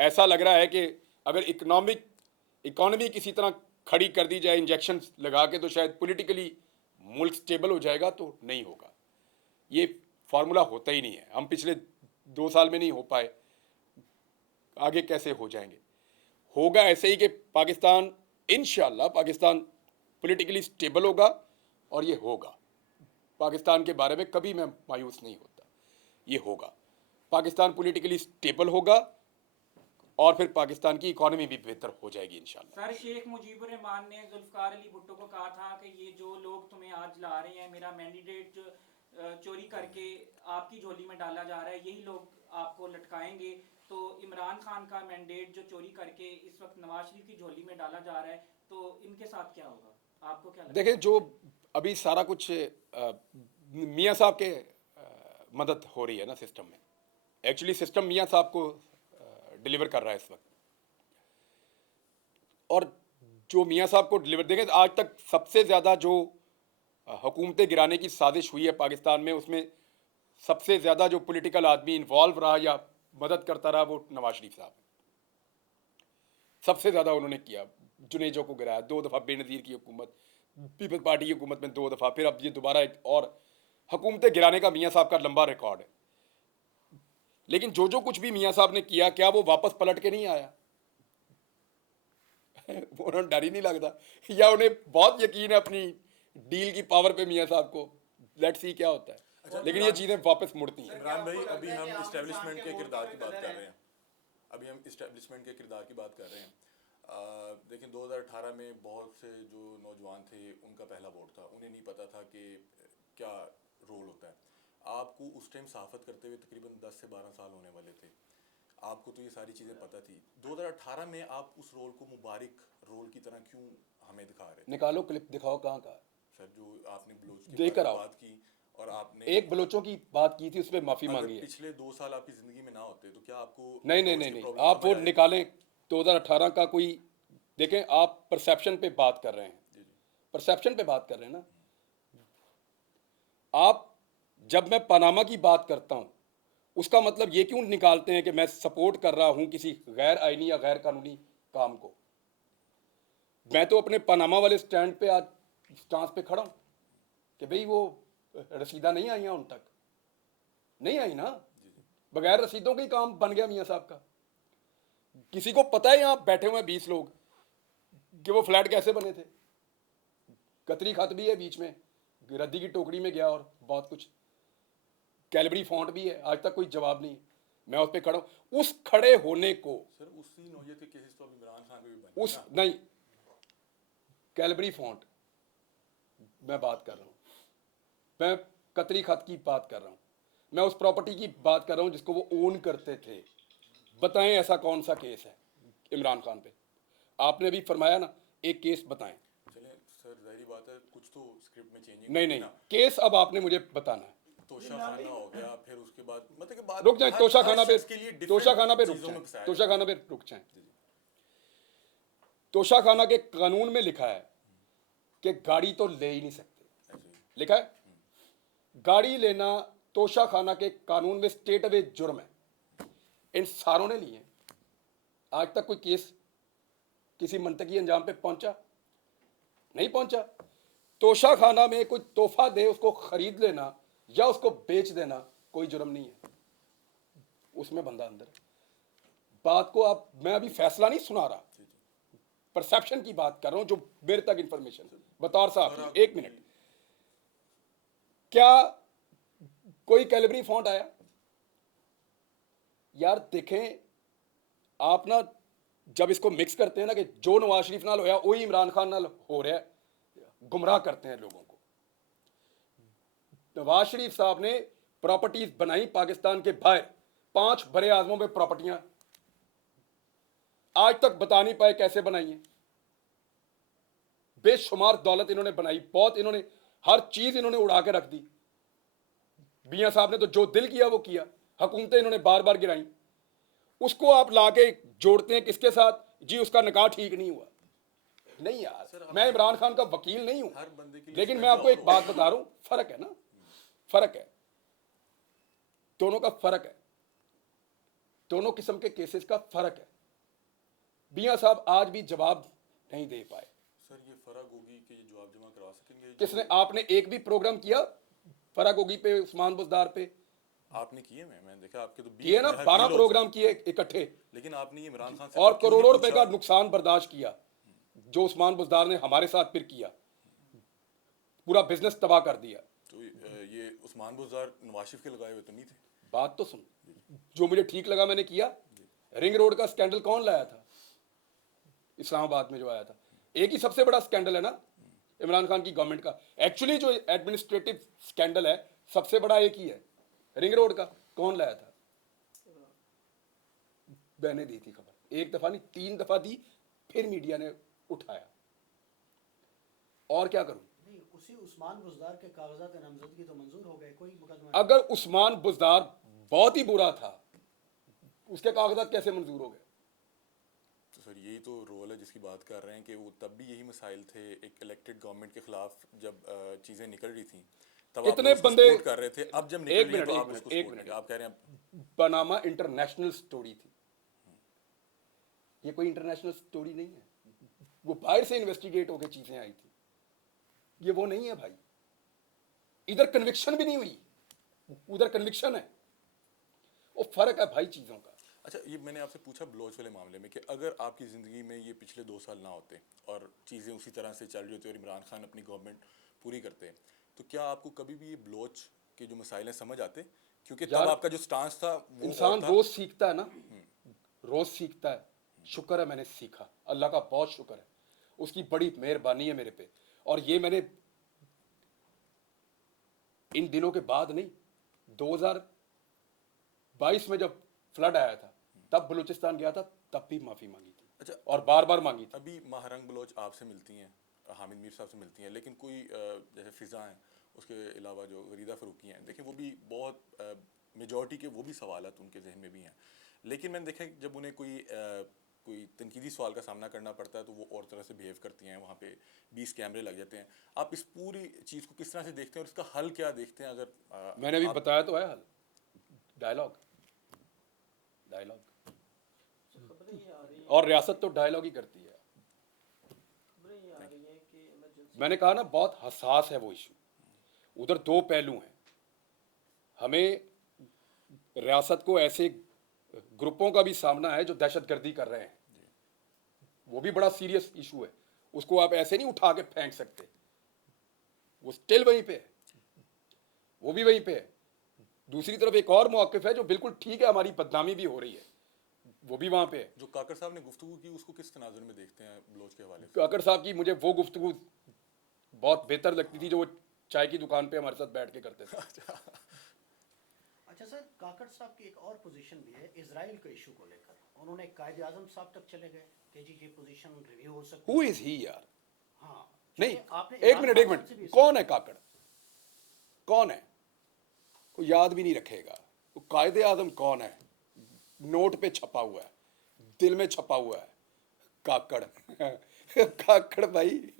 ایسا لگ رہا ہے کہ اگر اکانومی کسی طرح کھڑی کر دی جائے انجیکشن لگا کے تو شاید پولیٹیکلی ملک سٹیبل ہو جائے گا، تو نہیں ہوگا. یہ فارمولا ہوتا ہی نہیں ہے. ہم پچھلے 2 سال میں نہیں ہو پائے، آگے کیسے ہو جائیں گے؟ ہوگا ایسے ہی کہ پاکستان، انشاءاللہ پاکستان پولیٹیکلی سٹیبل ہوگا، اور یہ ہوگا. پاکستان کے بارے میں کبھی میں مایوس نہیں ہوتا. یہ ہوگا. پاکستان پولیٹیکلی سٹیبل ہوگا، اور پھر پاکستان کی اکانومی بھی بہتر ہو جائے گی انشاءاللہ. سر، شیخ مجیب الرحمان نے ذوالفقار علی بھٹو کو کہا تھا کہ یہ جو لوگ تمہیں آج لا رہے ہیں، میرا مینڈیٹ چوری کر کے آپ کی جھولی میں ڈالا جا رہا ہے، یہی لوگ آپ کو لٹکائیں گے. تو عمران خان کا مینڈیٹ جو چوری کر کے اس وقت نواز شریف کی جھولی میں ڈالا جا رہا ہے، تو ان کے ساتھ کیا ہوگا؟ آپ کو کیا لگتا ہے؟ دیکھیں، جو ابھی سارا کچھ میاں صاحب کے مدد ہو رہی ہے نا سسٹم میں. ایکچولی سسٹم میاں صاحب کو ڈلیور کر رہا ہے اس وقت. اور جو میاں صاحب کو ڈلیور، دیکھیں آج تک سب سے زیادہ جو حکومتیں گرانے کی سازش ہوئی ہے پاکستان میں، اس میں سب سے زیادہ جو پولیٹیکل آدمی انوالو رہا یا مدد کرتا رہا وہ نواز شریف صاحب. سب سے زیادہ انہوں نے کیا. جنیجو کو گرایا 2 دفعہ، بے نظیر کی حکومت، پیپلز پارٹی کی حکومت میں 2 دفعہ، پھر اب یہ دوبارہ ایک اور حکومتیں گرانے کا میاں صاحب کا لمبا ریکارڈ ہے. لیکن جو کچھ بھی میاں صاحب نے کیا، کیا وہ واپس پلٹ کے نہیں آیا؟ انہوں نے ڈر ہی نہیں لگتا، یا انہیں بہت یقین ہے اپنی ڈیل کی پاور پہ میاں صاحب کو. لیٹ سی کیا ہوتا ہے. لیکن یہ چیزیں واپس مڑتی ہیں. عمران بھائی، ابھی ہم اسٹیبلشمنٹ کے کردار کی بات کر رہے ہیں. دیکھیں 2018 میں بہت سے جو نوجوان تھے ان کا پہلا ووٹ تھا، انہیں نہیں پتا تھا کہ کیا رول ہوتا ہے. آپ کو اس ٹائم صحافت کرتے ہوئے تقریباً 10 سے 12 سال ہونے والے تھے. آپ کو تو یہ ساری چیزیں پتہ تھی. 2018 میں آپ اس رول کو مبارک رول کی طرح کیوں ہمیں دکھا رہے تھے؟ نکالو کلپ دکھاؤ کہاں کا. سر، جو آپ نے بلوچ دے کے کر بارے آؤ. میں بات کی اور آپ نے ایک بلوچوں کی بات کی تھی، اس پہ معافی مانگی ہے. پچھلے 2 سال آپ کی زندگی میں نہ ہوتے تو کیا آپ کو نہیں، آپ وہ نکالیں. 2018 کا کوئی، دیکھیں آپ پرسیپشن پہ بات کر رہے ہیں. پرسیپشن پہ بات کر رہے ہیں نا آپ. جب میں پاناما کی بات کرتا ہوں، اس کا مطلب یہ کیوں نکالتے ہیں کہ میں سپورٹ کر رہا ہوں کسی غیر آئینی یا غیر قانونی کام کو؟ میں تو اپنے پاناما والے سٹینڈ پہ آج سٹانس پہ کھڑا ہوں کہ بھئی وہ رسیدہ نہیں آئی ہیں، ان تک نہیں آئی نا. بغیر رسیدوں کے ہی کام بن گیا میاں صاحب کا. کسی کو پتہ ہے یہاں بیٹھے ہوئے 20 لوگ کہ وہ فلیٹ کیسے بنے تھے؟ قطری خط بھی ہے بیچ میں، ردی کی ٹوکری میں گیا، اور بہت کچھ. کیلبری فونٹ بھی ہے، آج تک کوئی جواب نہیں. میں اس پہ کھڑا ہوں. اس کھڑے ہونے کو سر، اسی نوعیت کے کیسز تو اب عمران خان پہ بھی بنے اس نہیں، کیلبری فونٹ میں بات کر رہا ہوں، میں قطری خط کی بات کر رہا ہوں، میں اس پراپرٹی کی بات کر رہا ہوں جس کو وہ اون کرتے تھے. بتائیں ایسا کون سا کیس ہے عمران خان پہ؟ آپ نے بھی فرمایا نا ایک کیس بتائیں. چلیں سر، ظاہری بات ہے کچھ تو اسکرپٹ میں چینجنگ نہیں، کیس اب آپ نے مجھے بتانا ہے. توشہ خانہ ہو گیا، پھر اس کے بعد مطلب کہ بات رک جائیں، توشہ خانہ پہ رک چیزوں میں جائیں، پھنسایا توشہ جاتا ہے. خانہ پہ رک جائیں. توشہ خانہ کے قانون میں لکھا ہے کہ گاڑی تو لے ہی نہیں سکتے. لکھا ہے گاڑی لینا توشہ خانہ کے قانون میں اسٹیٹ اوے جرم ہے. ان ساروں نے لیے. آج تک کوئی کیس کسی منطقی انجام پہ پہنچا؟ نہیں پہنچا. توشہ خانہ میں کوئی تحفہ دے، اس کو خرید لینا یا اس کو بیچ دینا کوئی جرم نہیں ہے. اس میں بندہ اندر ہے. بات کو آپ، میں ابھی فیصلہ نہیں سنا رہا، پرسیپشن کی بات کر رہا ہوں جو میرے تک انفارمیشن بطور صاحب. ایک منٹ، کیا کوئی کیلبری فونٹ آیا؟ یار دیکھیں آپ نا، جب اس کو مکس کرتے ہیں نا کہ جو نواز شریف نال ہویا وہی عمران خان نال ہو رہا ہے، گمراہ کرتے ہیں لوگوں کو. نواز شریف صاحب نے پراپرٹیز بنائی پاکستان کے باہر، 5 بڑے اعظموں پہ پراپرٹیاں آج تک بتا نہیں پائے کیسے بنائی ہیں. بے شمار دولت انہوں نے بنائی، بہت انہوں نے ہر چیز انہوں نے اڑا کے رکھ دی. میاں صاحب نے تو جو دل کیا وہ کیا. حکومتیں انہوں نے بار بار گرائیں. اس کو آپ لا کے جوڑتے ہیں کس کے ساتھ؟ جی اس کا نکاح ٹھیک نہیں ہوا. نہیں یار، میں عمران خان کا وکیل نہیں ہوں، لیکن میں آپ کو ایک بات بتا رہا ہوں، فرق ہے نا، فرق ہے، دونوں کا فرق ہے، دونوں قسم کے کیسز کا فرق ہے. मियां साहब आज भी जवाब नहीं दे पाए। सर ये फराग होगी कि ये जवाब जमा करवा सकेंगे? किसने, आपने एक भी प्रोग्राम किया फरागोगी पे, उस्मान बुज़दार पे? आपने किए? मैंने देखा आपके तो 20 किए ना, 12 रील हो प्रोग्राम किए इकट्ठे, लेकिन आपने ये इमरान खान से और तब क्यों नहीं करोड़ों रुपए पूछा? का नुकसान बर्दाश्त किया जो उस्मान बुज़दार ने हमारे साथ फिर किया, पूरा बिजनेस तबाह कर दिया। तो ये उस्मान बुज़दार नवाज शरीफ के लगाए हुए तो नहीं थे? बात तो सुन, जो मुझे ठीक लगा मैंने किया। रिंग रोड का स्कैंडल कौन लाया था? इस्लामाबाद में जो आया था, एक ही सबसे बड़ा स्कैंडल है ना इमरान खान की गवर्नमेंट का। एक्चुअली जो एडमिनिस्ट्रेटिव स्कैंडल है सबसे बड़ा एक ही है, रिंग रोड का। कौन लाया था? मैंने दी थी खबर, एक दफा नहीं 3 दफा दी, फिर मीडिया ने उठाया। और क्या करूं? नहीं, उसी उस्मान बुज़दार के कागजात नामजदगी तो मंजूर हो गए, कोई मुकदमा अगर उस्मान बुज़दार बहुत ही बुरा था, उसके कागजात कैसे मंजूर हो गए? तो सर यही तो रोल है जिसकी बात कर रहे हैं कि वो तब भी यही मसाइल थे एक इलेक्टेड गवर्नमेंट के खिलाफ जब चीज़ें निकल रही थी तब आप कितने उसको बंदे- सपोर्ट कर रहे थे। अब जब निकल रही है तो आप उसको एक support मिनट, नहीं- आप कह रहे हैं पनामा इंटरनेशनल स्टोरी थी, ये कोई इंटरनेशनल स्टोरी नहीं है। वो बाहर से इन्वेस्टिगेट होकर चीजें आई थी, ये वो नहीं है भाई। इधर कन्विक्शन भी नहीं हुई, उधर कन्विक्शन है, वो फर्क है भाई चीजों का। अच्छा ये मैंने आपसे पूछा बलोच वाले मामले में कि अगर आपकी ज़िंदगी में ये पिछले 2 साल ना होते और चीज़ें उसी तरह से चल रही होती और इमरान खान अपनी गवर्नमेंट पूरी करते तो क्या आपको कभी भी ये बलोच के जो मसाइल हैं समझ आते? क्योंकि तब यार, आपका जो स्टांस था वो इंसान और था। रोज सीखता है ना, रोज सीखता है। शुक्र है मैंने सीखा, अल्लाह का बहुत शुक्र है, उसकी बड़ी मेहरबानी है मेरे पे। और ये मैंने इन दिनों के बाद नहीं, 2022 में जब फ्लड आया था तब बलूचिस्तान गया था, तब भी माफी मांगी थी। अच्छा, और बार बार मांगी थी। अभी महारंग बलोच आपसे मिलती हैं, हामिद मीर साहब से मिलती हैं, लेकिन कोई जैसे फिज़ा हैं, उसके अलावा जो गरीदा फ़रूकी हैं, देखिए वो भी बहुत मेजॉरिटी के वो भी सवालात उनके जहन में भी हैं। लेकिन मैंने देखा कि जब उन्हें कोई तनकीदी सवाल का सामना करना पड़ता है तो वो और तरह से बिहेव करती हैं, वहाँ पे 20 कैमरे लग जाते हैं। आप इस पूरी चीज़ को किस तरह से देखते हैं और इसका हल क्या देखते हैं? अगर मैंने अभी बताया तो है हल, डायलॉग। खबरें ये आ रही हैं और रियासत तो डायलॉग ही करती है। खबरें ये आ रही हैं कि इमरजेंसी मैंने कहा ना बहुत हसास है वो इशू, उधर 2 पहलू हैं। हमें रियासत को ऐसे ग्रुपों का भी सामना है जो दहशतगर्दी कर रहे हैं, वो भी बड़ा सीरियस इशू है, उसको आप ऐसे नहीं उठा के फेंक सकते, वो स्टिल वहीं पे है, वो भी वहीं पे है। दूसरी तरफ एक और मौक़िफ़ है जो बिल्कुल ठीक है, हमारी बदनामी भी हो रही है, वो भी वहाँ पे है। जो काकर साहब ने गुफ्तगू की उसको किस तनाजुर में देखते हैं बलोच के हवाले से? काकर साहब की मुझे वो गुफ्तगू बहुत बेहतर लगती थी जो वो चाय की दुकान पे हमारे साथ बैठ के करते थे। अच्छा सर, काकड़ साहब की एक और पोजीशन भी है इजराइल के इशू को लेकर। उन्होंने कायदे आजम साहब तक चले गए कि जी ये पोजीशन रिव्यू हो सकती हु इज ही यार? हाँ नहीं, क्योंकि आपने एक इमरान मिनट खान से भी कौन है काकड़? कौन है? कोई याद भी नहीं रखेगा। तो कायदे आजम कौन है? नोट पे छपा हुआ है, दिल में छपा हुआ है काकड़। काकड़ भाई,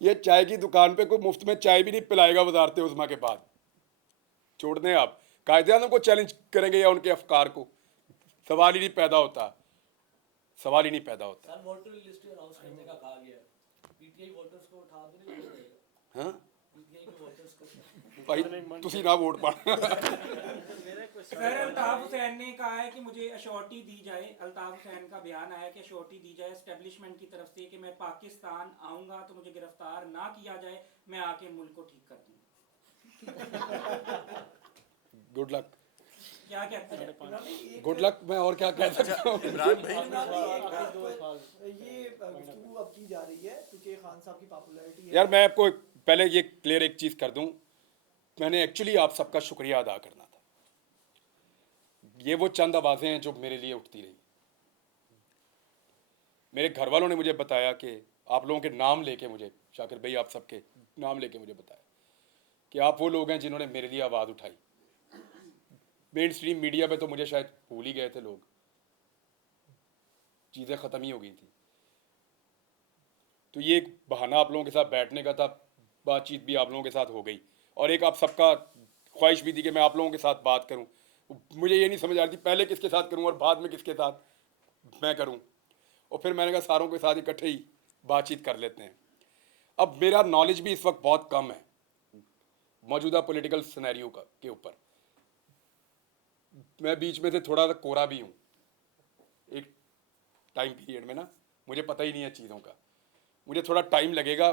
ये चाय की दुकान पे कोई मुफ्त में चाय भी नहीं पिलाएगा वजारत उज़्मा के बाद। छोड़ दें आप, कायदे आजम को चैलेंज करेंगे या उनके अफकार को? सवाल ही नहीं पैदा होता, सवाल ही नहीं पैदा होता। सर वोटर लिस्ट अनाउंस करने का कहा गया है, पीटीआई वोटर्स को उठा तो नहीं जाएगा? हाँ पीटीआई के वोटर्स को भाई, तुसी ना वोट पा। सर अल्ताफ हुसैन ने कहा है कि मुझे अश्योरिटी दी जाए, अल्ताफ हुसैन का बयान आया कि अश्योरिटी दी जाए एस्टेब्लिशमेंट की तरफ से कि मैं पाकिस्तान आऊँगा तो मुझे गिरफ्तार ना किया जाए, मैं आके मुल्क को ठीक कर दूँगा। गुड लक, क्या कहते हैं? Good luck. मैं और क्या कह सकता हूँ? इमरान भाई ये गुफ्तगू अब की जा रही है क्योंकि खान साहब की पॉपुलैरिटी है। यार मैं आपको पहले ये क्लियर एक चीज़ कर दूं, मैंने एक्चुअली आप सबका शुक्रिया अदा करना था। ये वो चंद आवाज़ें हैं जो मेरे लिए उठती रही। मेरे घर वालों ने मुझे बताया कि आप लोगों के नाम लेके मुझे, शाकिर भाई आप सबके नाम लेके मुझे बताया कि आप वो लोग हैं जिन्होंने मेरे लिए आवाज़ उठाई। मेन स्ट्रीम मीडिया पे तो मुझे शायद भूल ही गए थे लोग, चीज़ें ख़त्म ही हो गई थी। तो ये एक बहाना आप लोगों के साथ बैठने का था, बातचीत भी आप लोगों के साथ हो गई, और एक आप सबका ख्वाहिश भी थी कि मैं आप लोगों के साथ बात करूं। मुझे ये नहीं समझ आ रही थी पहले किसके साथ करूं और बाद में किसके साथ मैं करूं। और फिर मैंने कहा सारों के साथ इकट्ठे ही बातचीत कर लेते हैं। अब मेरा नॉलेज भी इस वक्त बहुत कम है मौजूदा पॉलिटिकल सिनेरियो का के ऊपर। मैं बीच में से थोड़ा सा कोरा भी हूँ एक टाइम पीरियड में ना, मुझे पता ही नहीं है चीज़ों का, मुझे थोड़ा टाइम लगेगा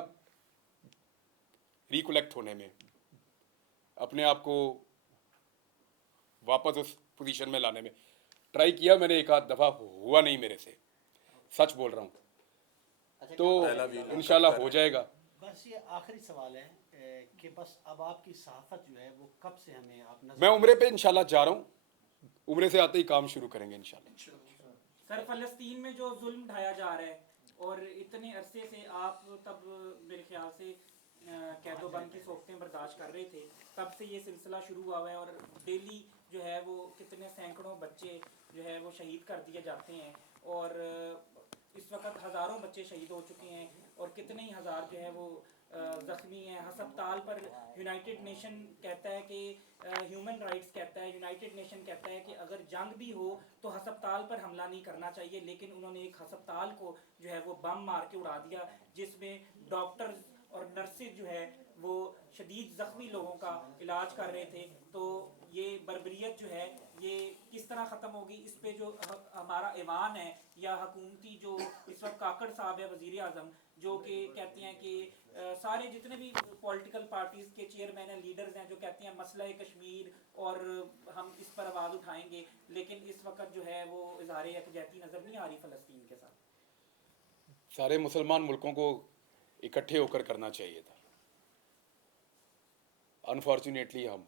रिकलेक्ट होने में, अपने आप को वापस उस पोजीशन में लाने में। ट्राई किया मैंने एक आध दफ़ा, हुआ नहीं मेरे से, सच बोल रहा हूँ। अच्छा, तो पहला भी इंशाल्लाह हो जाएगा। बस ये आखिरी सवाल है कि बस अब आपकी सहाफत जो है वो कब से हमें आप नजर मैं उम्रे पे इंशाल्लाह जा रहा हूँ, उम्रे से आते ही काम शुरू करेंगे इंशाल्लाह। सर फ़लस्तीन में जो जुल्म ढाया जा रहा है और इतने अरसे से आप तब मेरे ख्याल से कैदो बंद की सोख्तें बर्दाश्त कर रहे थे, तब से ये सिलसिला शुरू हुआ है और डेली जो है वो कितने सैकड़ों बच्चे जो है वो शहीद कर दिए जाते हैं और इस वक्त हज़ारों बच्चे शहीद हो चुके हैं और कितने ही हज़ार जो है वो ज़ख्मी हैं। हस्पताल पर यूनाइटेड नेशन कहता है कि ह्यूमन राइट्स कहता है, यूनाइटेड नेशन कहता है कि अगर जंग भी हो तो हस्पताल पर हमला नहीं करना चाहिए, लेकिन उन्होंने एक हस्पताल को जो है वो बम मार के उड़ा दिया जिसमें डॉक्टर्स और नर्सेज जो है वो शदीद ज़ख्मी लोगों का इलाज कर रहे थे। तो ये बर्बरियत जो है ये किस तरह ख़त्म होगी, इस पे जो हमारा ऐवान है या हुकूमती जो इस वक्त काकड़ साहब है वज़ीर आज़म, जो कि कहते हैं कि सारे जितने भी पॉलिटिकल पार्टीज़ के चेयरमैन हैं, लीडर्स हैं, जो कहते हैं मसला कश्मीर और हम इस पर आवाज़ उठाएंगे, लेकिन इस वक्त जो है वो इज़हार यकजहती नज़र नहीं आ रही फ़लस्तीन के साथ। सारे मुसलमान मुल्कों को इकट्ठे होकर करना चाहिए था। अनफॉर्चुनेटली हम